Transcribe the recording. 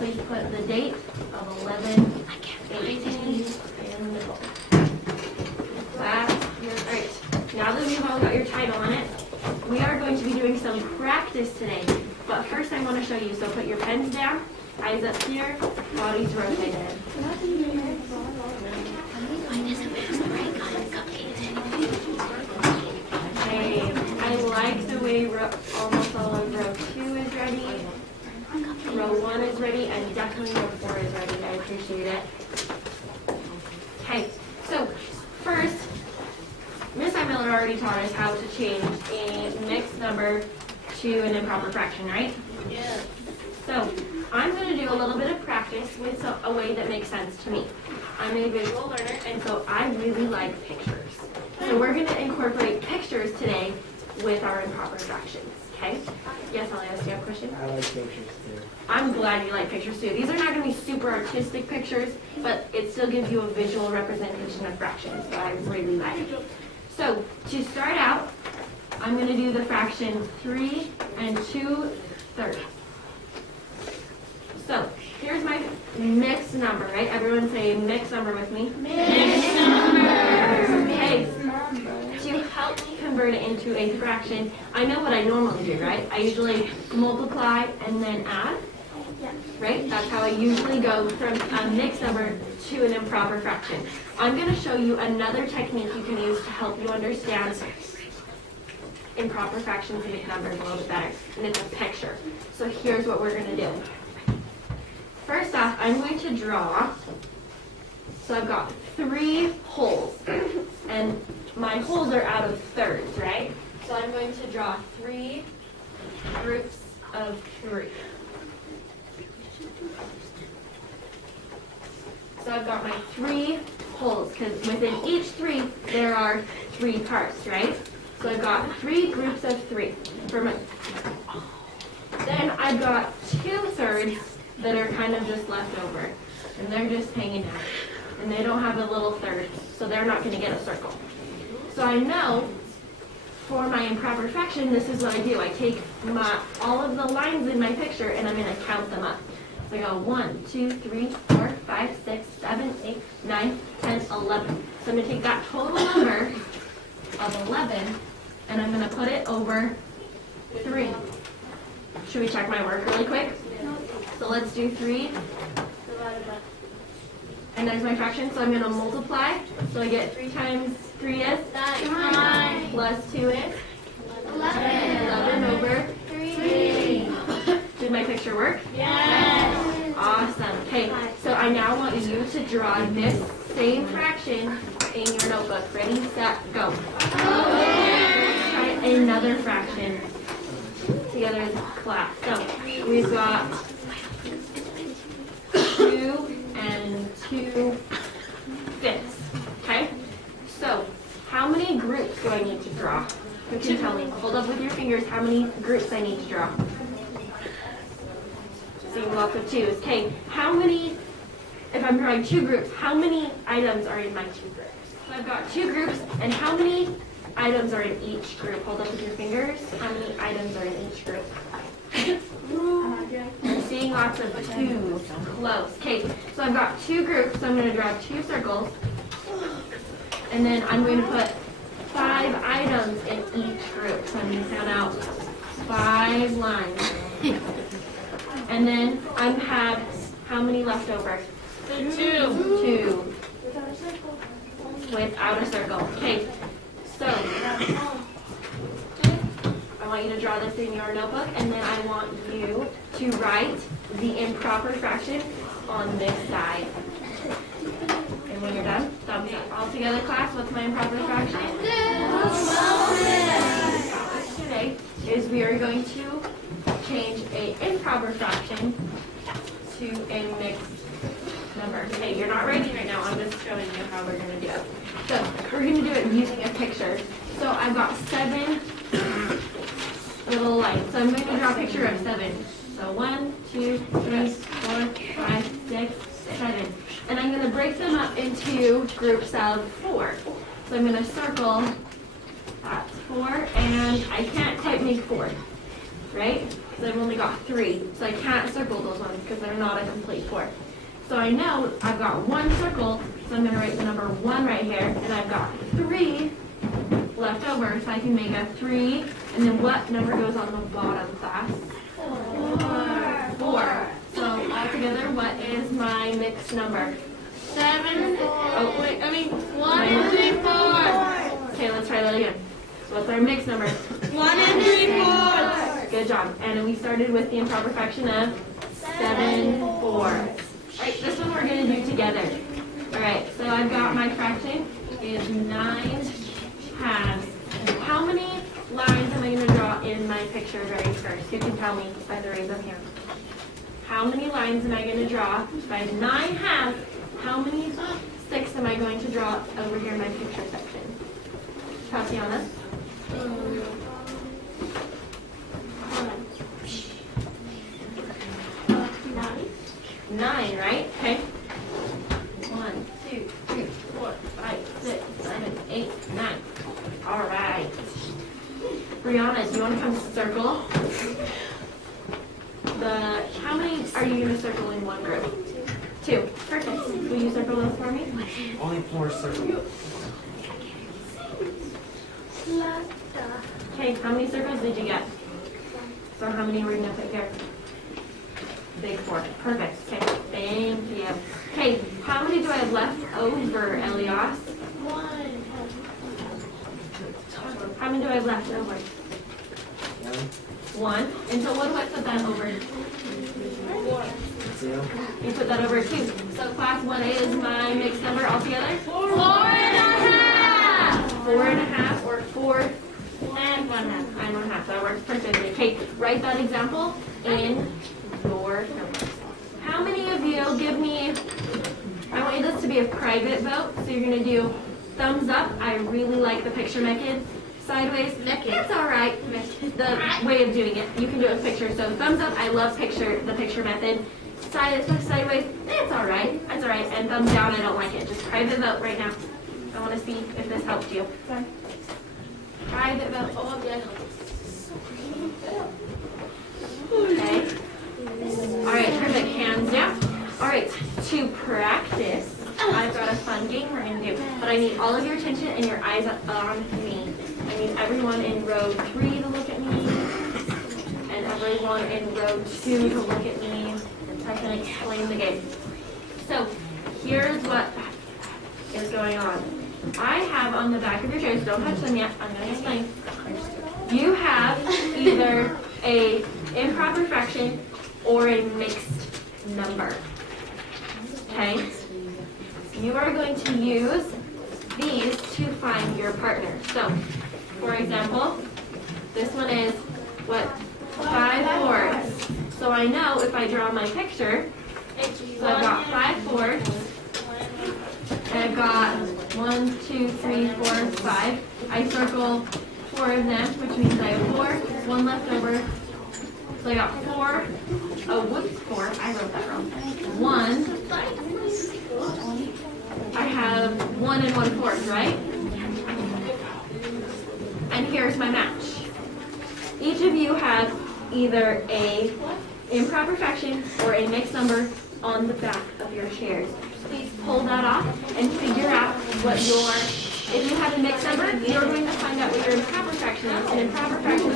please put the date of 11/18 in the middle. Alright, now that you've all got your title on it, we are going to be doing some practice today. But first I want to show you, so put your pens down, eyes up here, bodies rotated. Okay, I like the way almost all of row 2 is ready, row 1 is ready, and definitely row 4 is ready. I appreciate it. Okay, so first, Miss Miller already taught us how to change a mixed number to an improper fraction, right? Yes. So I'm going to do a little bit of practice with a way that makes sense to me. I'm a visual learner, and so I really like pictures. So we're going to incorporate pictures today with our improper fractions, okay? Yes, Elias, do you have a question? I like pictures too. I'm glad you like pictures too. These are not going to be super artistic pictures, but it still gives you a visual representation of fractions that I really like. So to start out, I'm going to do the fraction 3 2/3. So here's my mixed number, right? Everyone say mixed number with me. Mixed number. Okay. To help me convert it into a fraction, I know what I normally do, right? I usually multiply and then add, right? That's how I usually go from a mixed number to an improper fraction. I'm going to show you another technique you can use to help you understand improper fractions and mixed numbers a little bit better, and it's a picture. So here's what we're going to do. First off, I'm going to draw, so I've got 3 holes, and my holes are out of thirds, right? So I'm going to draw 3 groups of 3. So I've got my 3 holes, because within each 3, there are 3 parts, right? So I've got 3 groups of 3. Then I've got 2/3 that are kind of just left over, and they're just hanging out, and they don't have a little third, so they're not going to get a circle. So I know for my improper fraction, this is what I do. I take all of the lines in my picture, and I'm going to count them up. So I go 1, 2, 3, 4, 5, 6, 7, 8, 9, 10, 11. So I'm going to take that total number of 11, and I'm going to put it over 3. Should we check my work really quick? So let's do 3. And there's my fraction, so I'm going to multiply. So I get 3 times 3 is 9. plus 2 is 11 over 3. Did my picture work? Yes. Awesome. Okay, so I now want you to draw this same fraction in your notebook. Ready, set, go. Let's try another fraction together as a class. So we've got 2 2/5. Okay? So how many groups do I need to draw? Who can tell me? Hold up with your fingers how many groups I need to draw. Seeing lots of 2s. Okay, how many, if I'm drawing 2 groups, how many items are in my 2 groups? So I've got 2 groups, and how many items are in each group? Hold up with your fingers. How many items are in each group? I'm seeing lots of 2s. Close. Okay, so I've got 2 groups, so I'm going to draw 2 circles. And then I'm going to put 5 items in each group. So I'm going to count out 5 lines. And then I have how many left over? 2. 2. Without a circle. Okay, so I want you to draw this in your notebook, and then I want you to write the improper fraction on this side. And when you're done, thumbs up. All together, class, what's my improper fraction? Today is we are going to change a improper fraction to a mixed number. Okay, you're not writing right now. I'm just showing you how we're going to do it. So we're going to do it using a picture. So I've got 7 little lines. So I'm going to draw a picture of 7. So 1, 2, 3, 4, 5, 6, 7. And I'm going to break them up into groups of 4. So I'm going to circle that's 4, and I can't quite make 4, right? because I've only got 3. So I can't circle those ones because they're not a complete 4. So I know I've got 1 circle, so I'm going to write the number 1 right here, and I've got 3 left over, so I can make a 3, and then what number goes on the bottom, class? 4. So altogether, what is my mixed number? 7. Oh, Wait, 1 and 3 4. Okay, let's try that again. What's our mixed number? 1 and 3 4. Good job. And we started with the improper fraction of 7 4. Alright, this one we're going to do together. Alright, so I've got my fraction is 9 halves. How many lines am I going to draw in my picture very first? You can tell me by the raise of hand. How many lines am I going to draw? If I have 9 halves, how many sticks am I going to draw over here in my picture section? Tatiana? 9, right? Okay. 1, 2, 3, 4, 5, 6, 7, 8, 9. All right. Brianna, do you want to come circle? How many are you going to circle in one group? 2. Perfect. Will you circle those for me? Only 4 circles. Okay, how many circles did you get? So how many were you going to put here? Big 4. Perfect. Okay, thank you. Okay, how many do I have left over, Elias? 1. How many do I have left over? 1. And so what do I put that over? 2. You put that over 2. So class 1A is my mixed number altogether? 4 and a half. 4 and a half or 4 And 1 half. and 1 half. That works perfectly. Okay, write that example in your notebook. How many of you give me, I want this to be a private vote, so you're going to do thumbs up, I really like the picture method. Sideways, that's all right. The way of doing it, you can do it with picture. So thumbs up, I love the picture method. Sideways, it's all right. That's all right. And thumbs down, I don't like it. Just private vote right now. I want to see if this helped you. Private vote. Oh, yeah. Okay. All right, perfect. Hands down. All right, to practice, I've got a fun game we're going to do. But I need all of your attention and your eyes on me. I need everyone in row 3 to look at me. And everyone in row 2 to look at me. So I can explain the game. So here's what is going on. I have on the back of your chairs, don't touch them yet, I'm going to explain. You have either a improper fraction or a mixed number. Okay? You are going to use these to find your partner. So, for example, this one is what? 5 fourths. So I know if I draw my picture, so I've got 5 fourths, and I've got 1, 2, 3, 4, 5. I circle 4 of them, which means I have 4, 1 left over. So I got 4. Oh, whoops, 4. I wrote that wrong. 1. I have 1 and 1/4, right? And here's my match. Each of you have either a improper fraction or a mixed number on the back of your chairs. Please pull that off and figure out what your, if you have a mixed number, you're going to find out what your improper fraction is. An improper fraction